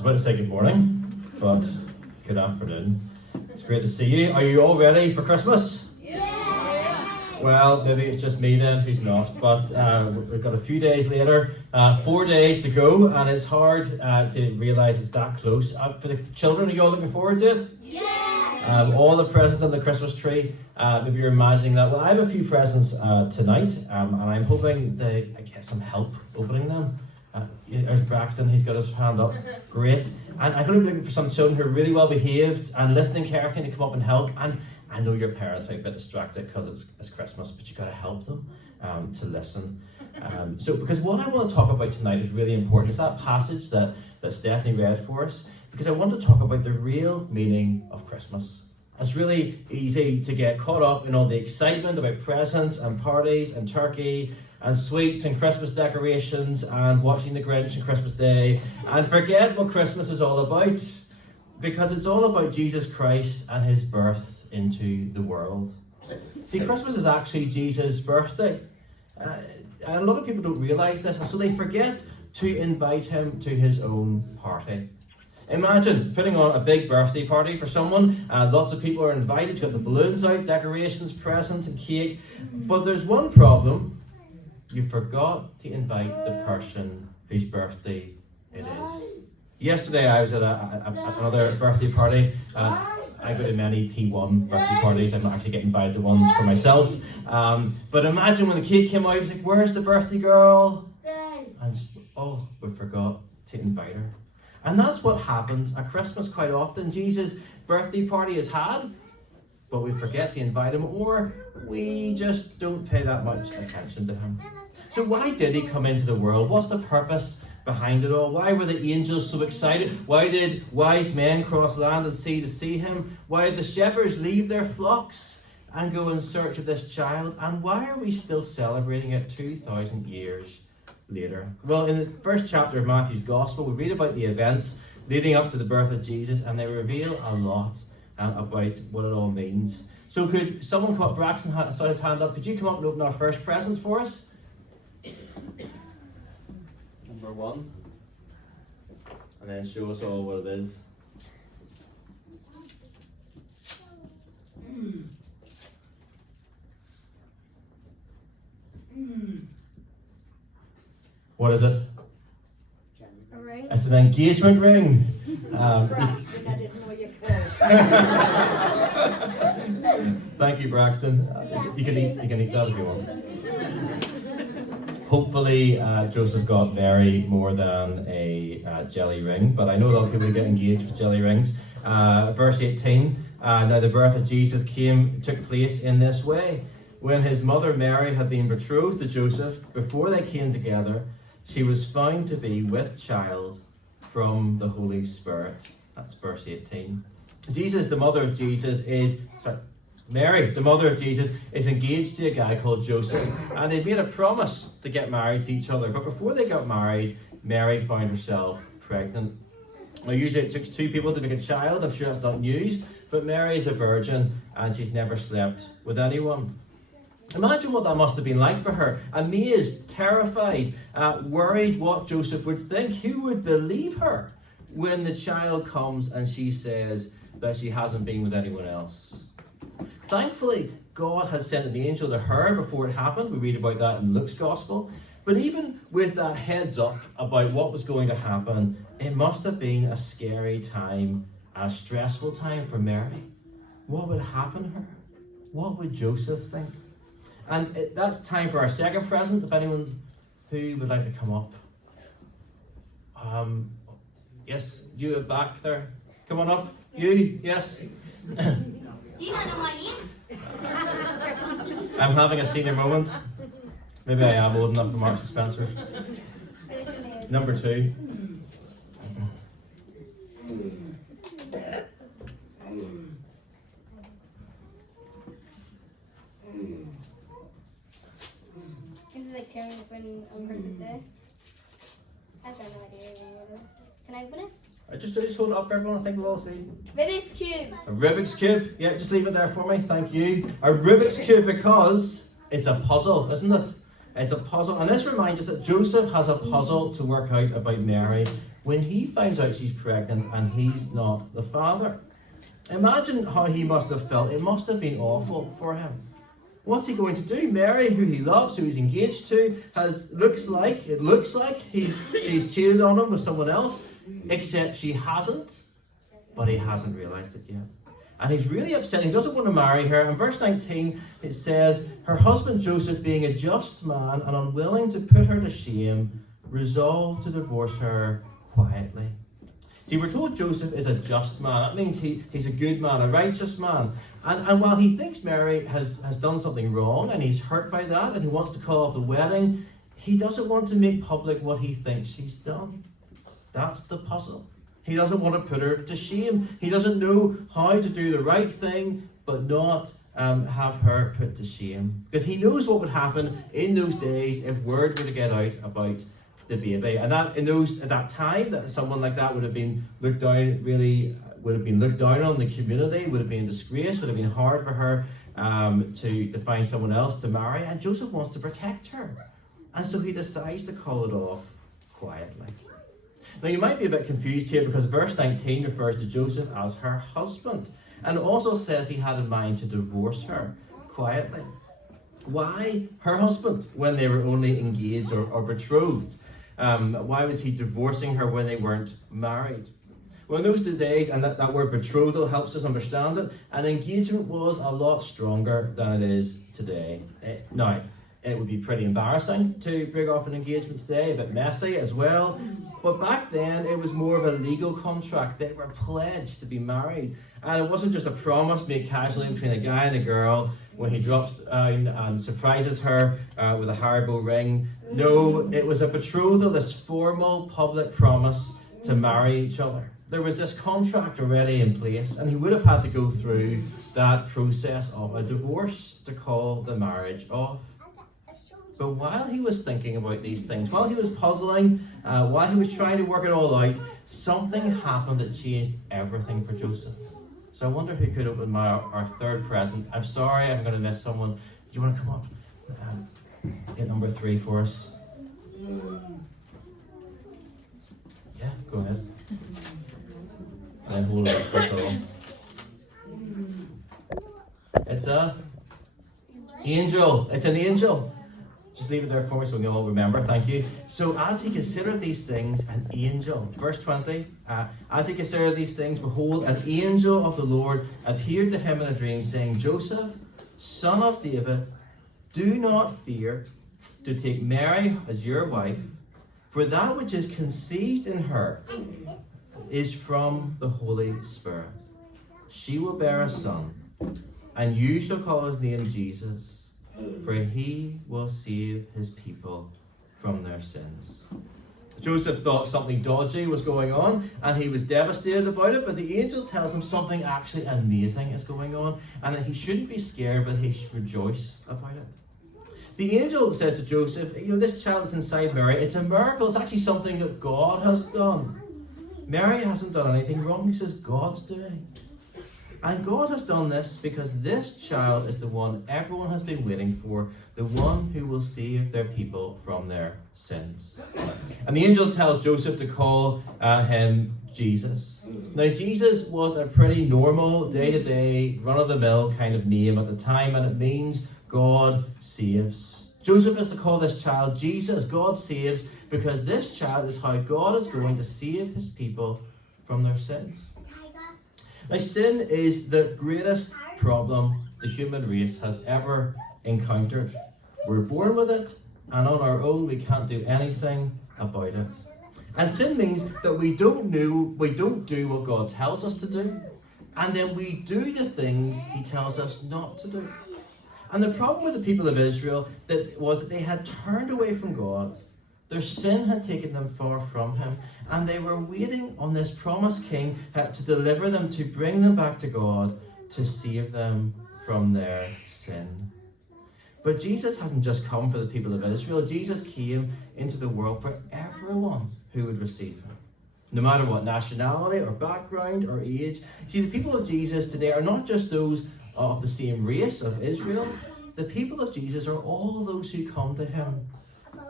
was about to say good morning, but good afternoon. It's great to see you. Are you all ready for Christmas? Yeah. Well, maybe it's just me then who's not, but we've got a few days later, 4 days to go, and it's hard to realise it's that close. For the children, are you all looking forward to it? Yeah. All the presents on the Christmas tree, maybe you're imagining that. Well, I have a few presents tonight, and I'm hoping I get some help opening them. There's Braxton, he's got his hand up. Great. And I'm going to be looking for some children who are really well behaved and listening carefully to come up and help. And I know your parents are a bit distracted because it's Christmas, but you've got to help them to listen. Because what I want to talk about tonight is really important. It's that passage that Stephanie read for us, because I want to talk about the real meaning of Christmas. It's really easy to get caught up in all the excitement about presents and parties and turkey and sweets and Christmas decorations and watching The Grinch on Christmas Day and forget what Christmas is all about, because it's all about Jesus Christ and his birth into the world. See, Christmas is actually Jesus' birthday. And a lot of people don't realise this, and so they forget to invite him to his own party. Imagine putting on a big birthday party for someone. Lots of people are invited. You've got the balloons out, decorations, presents and cake. But there's one problem. You forgot to invite the person whose birthday it is. Yesterday I was at another birthday party. I go to many P1 birthday parties. I'm not actually getting invited to ones for myself. But imagine when the cake came out, it's like, where's the birthday girl? And we forgot to invite her. And that's what happens at Christmas quite often. Jesus' birthday party is had, but we forget to invite him, or we just don't pay that much attention to him. So why did he come into the world? What's the purpose behind it all? Why were the angels so excited? Why did wise men cross land and sea to see him? Why did the shepherds leave their flocks and go in search of this child? And why are we still celebrating it 2,000 years later? Well, in the first chapter of Matthew's Gospel, we read about the events leading up to the birth of Jesus, and they reveal a lot about what it all means. So could someone come up? Braxton saw his hand up. Could you come up and open our first present for us? Number 1. And then show us all what it is. What is it? A ring. It's an engagement ring. Braxton, I didn't know you could. Thank you, Braxton. You can eat that if you want. Hopefully, Joseph got Mary more than a jelly ring, but I know a lot of people get engaged with jelly rings. Verse 18. Now the birth of Jesus took place in this way. When his mother Mary had been betrothed to Joseph, before they came together, she was found to be with child from the Holy Spirit. That's verse 18. Mary, the mother of Jesus, is engaged to a guy called Joseph, and they made a promise to get married to each other. But before they got married, Mary found herself pregnant. Now, usually it takes 2 people to make a child. I'm sure that's not news, but Mary is a virgin, and she's never slept with anyone. Imagine what that must have been like for her. Amazed, terrified, worried what Joseph would think. Who would believe her when the child comes and she says that she hasn't been with anyone else? Thankfully, God had sent an angel to her before it happened. We read about that in Luke's Gospel. But even with that heads up about what was going to happen, it must have been a scary time, a stressful time for Mary. What would happen to her? What would Joseph think? And that's time for our second present. If anyone who would like to come up. Yes, you back there. Come on up. You, yes. Do you not know my name? I'm having a senior moment. Maybe I am old enough for Marks and Spencer. Number 2. This is like tearing open on Christmas Day. I've got no idea what it is. Can I open it? Just hold it up for everyone. I think we'll all see. Rubik's Cube. A Rubik's Cube. Yeah, just leave it there for me. Thank you. A Rubik's Cube, because it's a puzzle, isn't it? It's a puzzle. And this reminds us that Joseph has a puzzle to work out about Mary when he finds out she's pregnant and he's not the father. Imagine how he must have felt. It must have been awful for him. What's he going to do? Mary, who he loves, who he's engaged to, looks like she's cheated on him with someone else, except she hasn't, but he hasn't realized it yet. And he's really upset. He doesn't want to marry her. In verse 19, it says, her husband Joseph, being a just man and unwilling to put her to shame, resolved to divorce her quietly. See, we're told Joseph is a just man. That means he's a good man, a righteous man. And while he thinks Mary has done something wrong and he's hurt by that and he wants to call off the wedding, he doesn't want to make public what he thinks she's done. That's the puzzle. He doesn't want to put her to shame. He doesn't know how to do the right thing but not have her put to shame. Because he knows what would happen in those days if word were to get out about the baby. And that at that time, that someone like that would have been looked down, really would have been looked down on the community, would have been a disgrace, would have been hard for her to find someone else to marry. And Joseph wants to protect her. And so he decides to call it off quietly. Now you might be a bit confused here because verse 19 refers to Joseph as her husband. And it also says he had in mind to divorce her quietly. Why her husband when they were only engaged or betrothed? Why was he divorcing her when they weren't married? Well, in those days, and that word betrothal helps us understand it, an engagement was a lot stronger than it is today. Now, it would be pretty embarrassing to break off an engagement today, a bit messy as well. But back then, it was more of a legal contract. They were pledged to be married. And it wasn't just a promise made casually between a guy and a girl when he drops down and surprises her with a Haribo ring. No, it was a betrothal, this formal public promise to marry each other. There was this contract already in place, and he would have had to go through that process of a divorce to call the marriage off. But while he was thinking about these things, while he was puzzling, while he was trying to work it all out, something happened that changed everything for Joseph. So I wonder who could open our third present. I'm sorry, I'm going to miss someone. Do you want to come up? Get number 3 for us. Yeah, go ahead. And then hold it up for so. It's an angel. It's an angel. Just leave it there for me so we can all remember. Thank you. So as he considered these things, an angel, verse 20, as he considered these things, behold, an angel of the Lord appeared to him in a dream, saying, Joseph, son of David, do not fear to take Mary as your wife, for that which is conceived in her is from the Holy Spirit. She will bear a son, and you shall call his name Jesus, for he will save his people from their sins. Joseph thought something dodgy was going on, and he was devastated about it, but the angel tells him something actually amazing is going on, and that he shouldn't be scared, but he should rejoice about it. The angel says to Joseph, this child is inside Mary. It's a miracle. It's actually something that God has done. Mary hasn't done anything wrong. He says God's doing. And God has done this because this child is the one everyone has been waiting for, the one who will save their people from their sins. And the angel tells Joseph to call him Jesus. Now, Jesus was a pretty normal, day-to-day, run-of-the-mill kind of name at the time, and it means God saves. Joseph is to call this child Jesus, God saves, because this child is how God is going to save his people from their sins. Now, sin is the greatest problem the human race has ever encountered. We're born with it, and on our own we can't do anything about it. And sin means that we don't do what God tells us to do, and then we do the things he tells us not to do. And the problem with the people of Israel was that they had turned away from God. Their sin had taken them far from him, and they were waiting on this promised king to deliver them, to bring them back to God, to save them from their sin. But Jesus hasn't just come for the people of Israel. Jesus came into the world for everyone who would receive him, no matter what nationality or background or age. See, the people of Jesus today are not just those of the same race of Israel, The people of Jesus are all those who come to him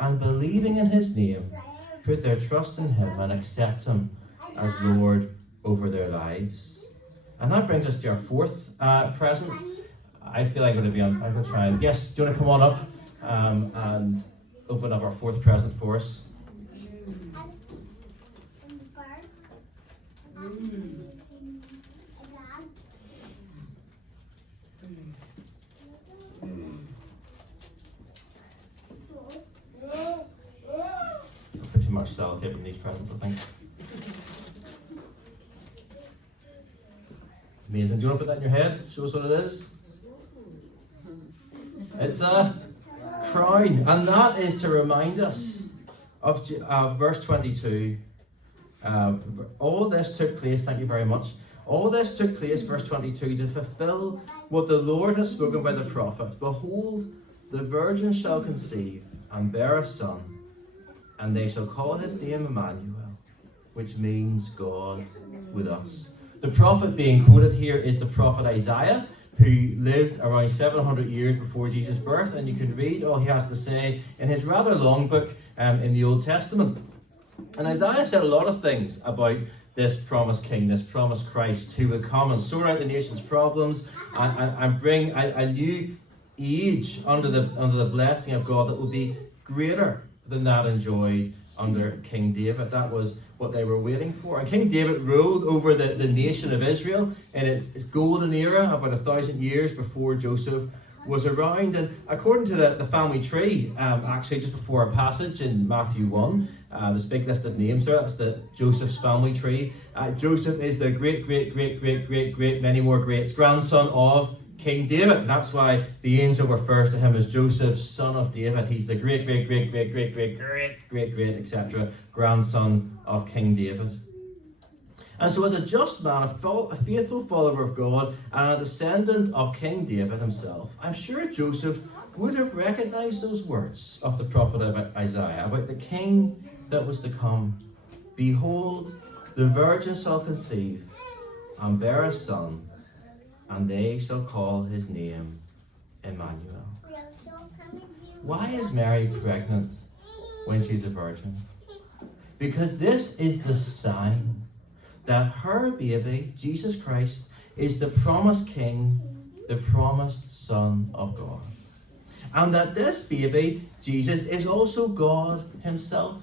and believing in his name, put their trust in him and accept him as Lord over their lives. And that brings us to our fourth present. I feel like I'm going to try and, yes, do you want to come on up and open up our fourth present for us? Pretty much sellotape in these presents, I think. Amazing. Do you want to put that in your head? Show us what it is. It's a crown, and that is to remind us of verse 22. All this took place, thank you very much. All this took place, verse 22, to fulfill what the Lord has spoken by the prophet. Behold, the virgin shall conceive and bear a son, and they shall call his name Emmanuel, which means God with us. The prophet being quoted here is the prophet Isaiah, who lived around 700 years before Jesus' birth, and you can read all he has to say in his rather long book in the Old Testament. And Isaiah said a lot of things about this promised king, this promised Christ, who would come and sort out the nation's problems and bring a new age under the blessing of God that would be greater than that enjoyed under King David. That was what they were waiting for. And King David ruled over the nation of Israel in its golden era, about 1,000 years before Joseph was around. And according to the family tree, actually just before our passage in Matthew 1, this big list of names there, that's Joseph's family tree. Joseph is the great, many more greats, grandson of King David. That's why the angel refers to him as Joseph, son of David. He's the great, etc., grandson of King David. And so as a just man, a faithful follower of God, and a descendant of King David himself, I'm sure Joseph would have recognized those words of the prophet Isaiah about the king that was to come. Behold, the virgin shall conceive and bear a son, and they shall call his name Emmanuel. Why is Mary pregnant when she's a virgin? Because this is the sign that her baby, Jesus Christ, is the promised king, the promised Son of God. And that this baby, Jesus, is also God himself.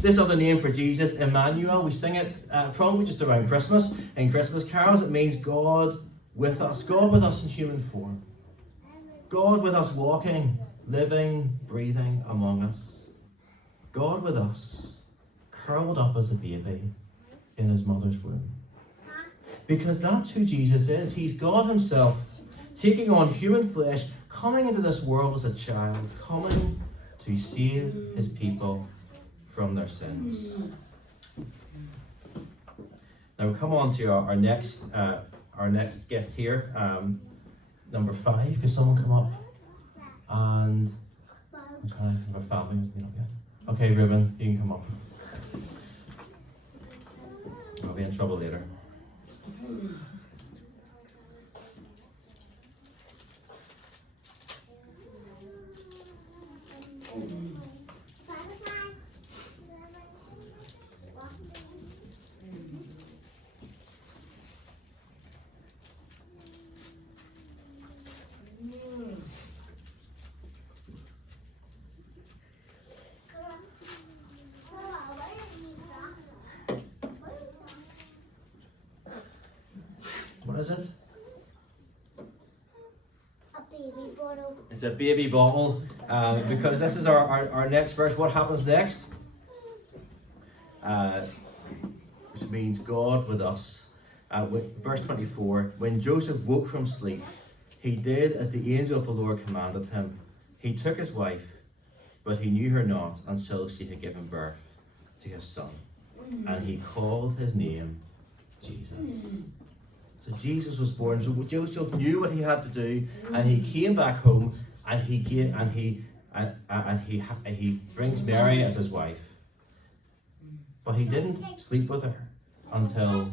This other name for Jesus, Emmanuel, we sing it probably just around Christmas. In Christmas carols, it means God with us in human form. God with us walking, living, breathing among us. God with us, curled up as a baby in his mother's womb. Because that's who Jesus is. He's God himself, taking on human flesh, coming into this world as a child, coming to save his people from their sins. Now we come on to our next gift here, number 5. Could someone come up? And I'm trying to think of a family hasn't been up yet. Okay, Ruben, you can come up. I'll be in trouble later. What is it? A baby bottle. It's a baby bottle, because this is our next verse. What happens next? Which means God with us. Verse 24, when Joseph woke from sleep, he did as the angel of the Lord commanded him. He took his wife, but he knew her not until she had given birth to his son. And he called his name Jesus. So Jesus was born. So Joseph knew what he had to do, and he came back home, and he brings Mary as his wife. But he didn't sleep with her until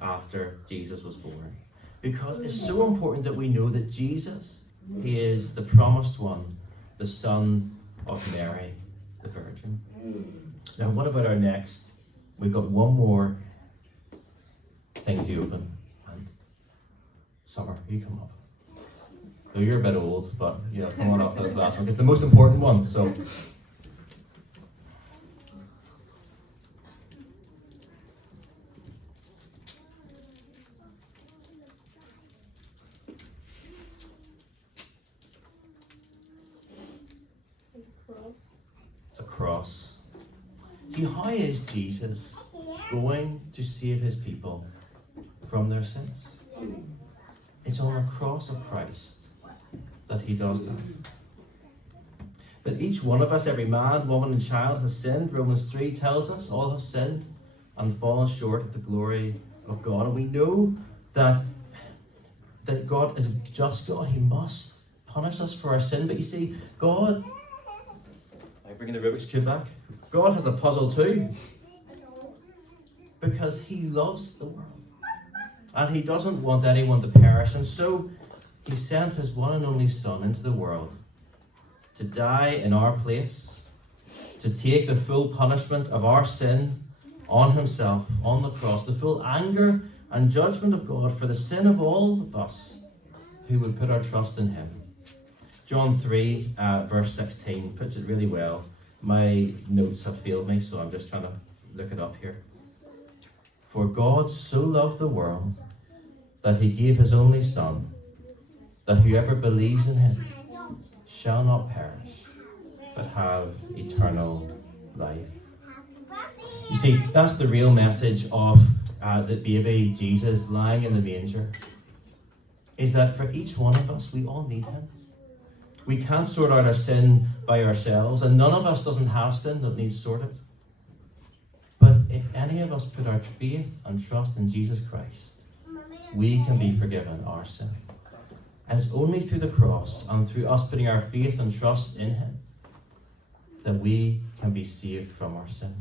after Jesus was born, because it's so important that we know that Jesus He is the promised one, the Son of Mary, the Virgin. Now, what about our next? We've got one more thing to open. And Summer, you come up. So you're a bit old, but come on up for this last one. It's the most important one. So. It's a cross. See, how is Jesus going to save his people from their sins? It's on the cross of Christ that he does that. That each one of us, every man, woman, and child has sinned. Romans 3 tells us all have sinned and fallen short of the glory of God. And we know that God is a just God. He must punish us for our sin. But you see, God, I'm bringing the Rubik's Cube back. God has a puzzle too. Because he loves the world. And he doesn't want anyone to perish. And so he sent his one and only Son into the world to die in our place, to take the full punishment of our sin on himself, on the cross, the full anger and judgment of God for the sin of all of us who would put our trust in him. John 3, verse 16, puts it really well. My notes have failed me, so I'm just trying to look it up here. For God so loved the world that he gave his only Son, that whoever believes in him shall not perish, but have eternal life. You see, that's the real message of the baby Jesus lying in the manger, is that for each one of us, we all need him. We can't sort out our sin by ourselves, and none of us doesn't have sin that needs sorted. But if any of us put our faith and trust in Jesus Christ, we can be forgiven our sin. And it's only through the cross and through us putting our faith and trust in him that we can be saved from our sin.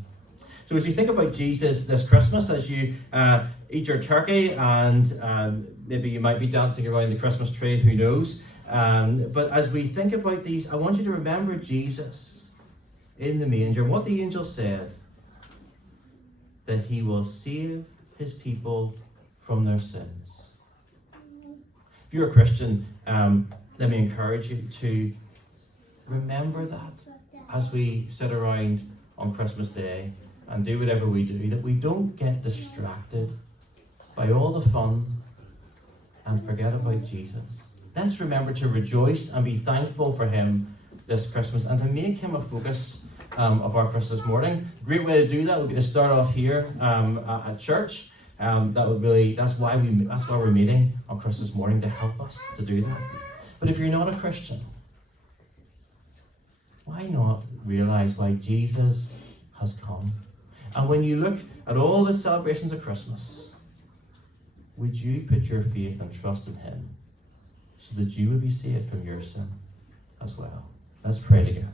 So as you think about Jesus this Christmas, as you eat your turkey, and maybe you might be dancing around the Christmas tree, who knows? But as we think about these, I want you to remember Jesus in the manger, what the angel said, that he will save his people from their sins. If you're a Christian, let me encourage you to remember that as we sit around on Christmas Day and do whatever we do, that we don't get distracted by all the fun and forget about Jesus. Let's remember to rejoice and be thankful for him this Christmas and to make him a focus of our Christmas morning. A great way to do that would be to start off here at church. That's why we're meeting on Christmas morning, to help us to do that. But if you're not a Christian, why not realize why Jesus has come? And when you look at all the celebrations of Christmas, would you put your faith and trust in him so that you would be saved from your sin as well? Let's pray together.